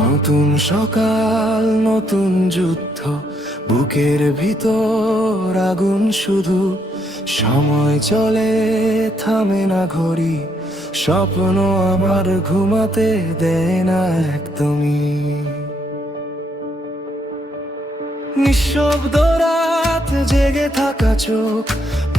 নতুন সকাল, নতুন যুদ্ধ, বুকের ভিতর আগুন শুধু। সময় চলে, থামে না ঘড়ি, স্বপ্ন আমার ঘুমাতে দেয় না একদমই। নিঃশব্দ রাত, জেগে থাকা চোখ,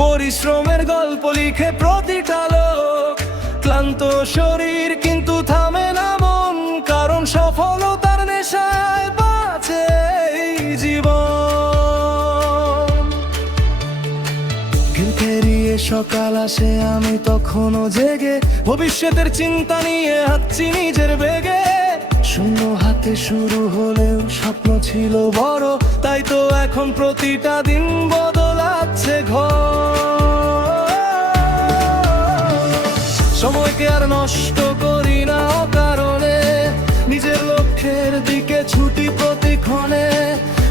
পরিশ্রমের গল্প লিখে প্রতিটা লোক। ক্লান্ত শরীর কিন্তু থামে না মন, কারণ সফলতার নেশায় বাঁচে এই জীবন। ফিরিয়ে সকাল আসে, আমি তখনও জেগে, ভবিষ্যতের চিন্তা নিয়ে হাঁটছি নিজের বেগে। শূন্য হাতে শুরু হলেও স্বপ্ন ছিল বড়, তাই তো এখন প্রতিটা দিন বদলাচ্ছে ঘর। সময়কে আর নষ্ট করি না অকারণে, নিজের লক্ষ্যের দিকে ছুটি প্রতিক্ষণে।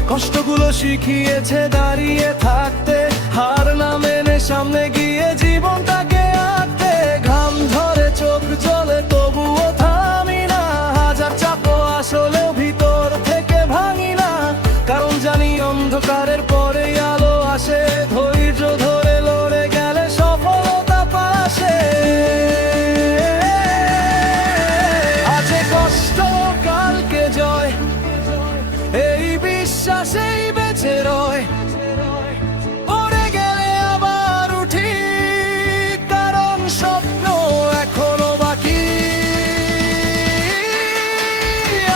কষ্টগুলো শিখিয়েছে দাঁড়িয়ে থাকতে, হার না মেনে সামনে গিয়ে জীবনটাকে আঁকতে। ঘাম ঝরে, চোখ জ্বলে, তবুও থামি না। হাজার চাপও আসলেও ভিতর থেকে ভাঙি না, কারণ জানি অন্ধকারের পরেই আলো আসে। ধৈর্য ধরে লড়ে গেলে সফলতা পাশে। আছে কষ্ট, কালকে জয়, এই বিশ্বাসেই বেঁচে রয়। পড়ে গেলে আবার উঠি, কারণ স্বপ্ন এখনো বাকি।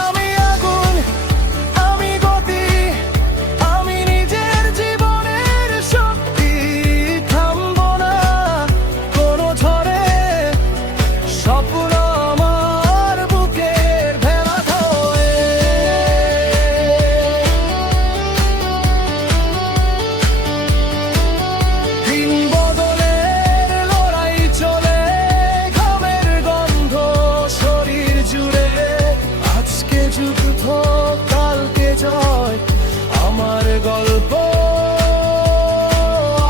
আমি আগুন, আমি গতি, আমি নিজের জীবনের শক্তি। থামবো না কোনো ঝড়ে, স্বপ্ন আমার বুকের ভেলা ধরে। দিন বদলের লড়াই চলে, ঘামের গন্ধ শরীর জুড়ে। আজকে যুদ্ধ, কালকে জয়, আমার গল্প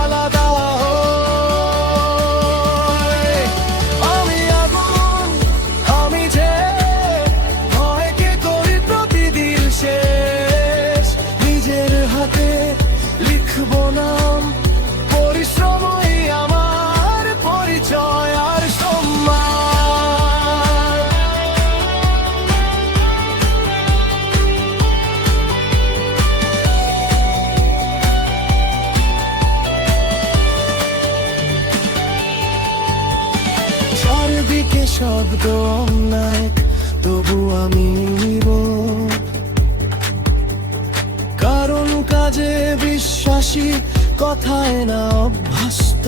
আলাদা হয়। আমি আগুন, আমি যে ভয়কে করি প্রতিদিন শেষ। নিজের হাতে লিখবো নাম, পরিশ্রমই আমার পরিচয় আর সম্মান। চারদিকে শব্দ অন্যায়, তবু আমি নীরব, কারণ কাজে বিশ্বাসী, কথায় না অভ্যস্ত।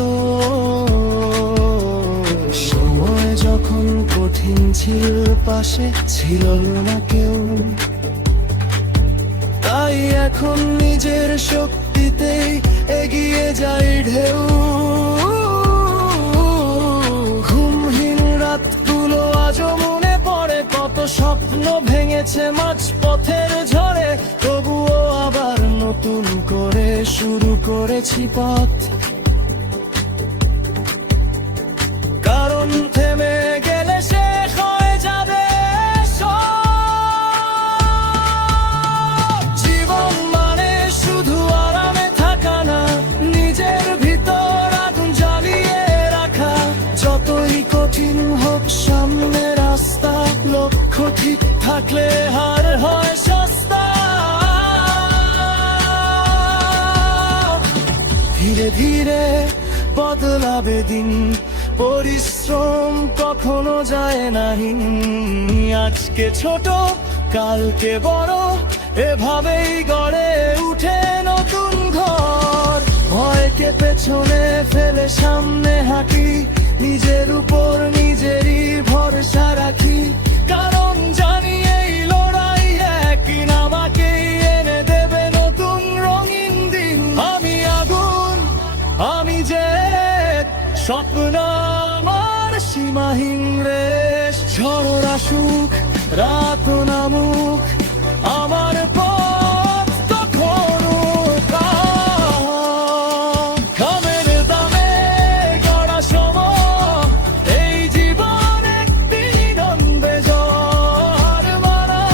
সময় যখন কঠিন ছিল, পাশে ছিল না কেউ, তাই এখন নিজের শক্তিতেই এগিয়ে যাই ঢেউ। ঘুমহীন রাতগুলো আজও মনে পড়ে, কত স্বপ্ন ভেঙেছে মাঝপথের ঝড়ে। তবুও আবার নতুন করে শুরু করেছি পথ, কারণ থেমে গেলে শেষ হয়ে যাবে সব। জীবন মানে শুধু আরামে থাকা না, নিজের ভিতর আগুন জ্বালিয়ে রাখা। যতই কঠিন হোক সামনে রাস্তা, লক্ষ্য ঠিক থাকলে হার হয় সস্তা। ধীরে ধীরে বদলাবে দিন, পরিশ্রম কখনো যায় না হীন। আজকে ছোট, কালকে বড়, এভাবেই গড়ে উঠে নতুন ঘর। ভয়কে পেছনে ফেলে সামনে হাঁটি, নিজের উপর নিজেরই ভরসা রাখি। কারণ জানি এই লড়াই একদিন আমাকেই এনে দেবে নতুন রঙিন দিন। আমি আগুন, আমি যে স্বপ্ন আমার সীমাহীন রেশ। ঝড় আসুক, রাত নামুক, আমার পথ তখনও ঘামের দামে গড়া সময়। এই জীবন একদিন আনবে ঝড় মারা,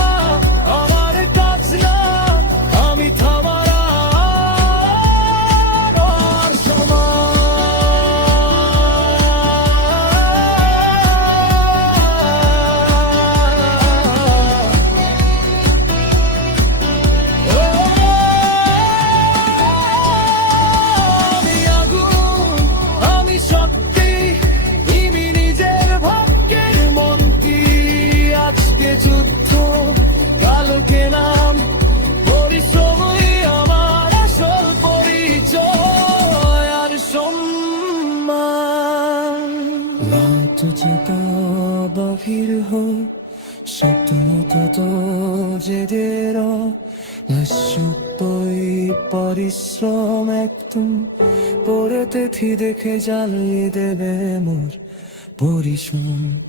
তুঝে বাহির হো সত্য তো যেদের নশ্বই পরিশ্রম একদম পড়েতে থি দেখে জ্বালিয়ে দেবে মোর পরিশ্রম